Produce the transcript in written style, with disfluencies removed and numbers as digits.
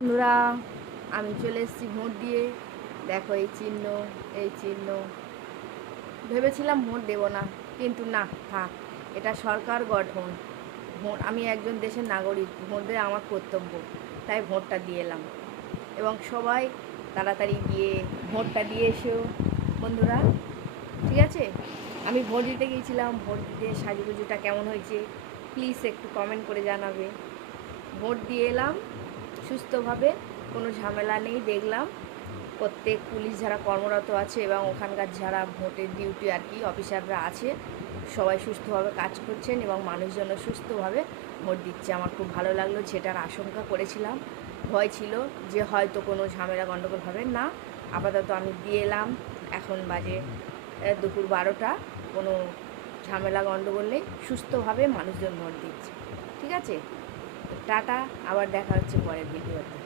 বন্ধুরা, আমি চলে এসেছি ভোট দিয়ে। দেখো এই চিহ্ন। ভেবেছিলাম ভোট দেব না, কিন্তু না, থাক, এটা সরকার গঠন। ভোট, আমি একজন দেশের নাগরিক, ভোট দেওয়া আমার কর্তব্য, তাই ভোটটা দিয়ে এলাম। এবং সবাই তাড়াতাড়ি গিয়ে ভোটটা দিয়ে এসো বন্ধুরা, ঠিক আছে? আমি ভোট দিতে গিয়েছিলাম, ভোট দিতে সাজুগুজুটা কেমন হয়েছে প্লিজ একটু কমেন্ট করে জানাবে। ভোট দিয়ে এলাম সুস্থভাবে, কোনো ঝামেলা নেই। দেখলাম প্রত্যেক পুলিশ যারা কর্মরত আছে এবং ওখানকার যারা ভোটের ডিউটি আর কি অফিসাররা আছে, সবাই সুস্থভাবে কাজ করছেন এবং মানুষজনও সুস্থভাবে ভোট দিচ্ছে। আমার খুব ভালো লাগলো। যেটার আশঙ্কা করেছিলাম, ভয় ছিল যে হয়তো কোনো ঝামেলা গণ্ডগোল হবে না, আপাতত আমি দিয়ে এলাম। এখন বাজে দুপুর 12টা। কোনো ঝামেলা গণ্ডগোল নেই, সুস্থভাবে মানুষজন ভোট দিচ্ছে, ঠিক আছে? টাটা, আবার দেখা হচ্ছে পরের ভিডিওতে।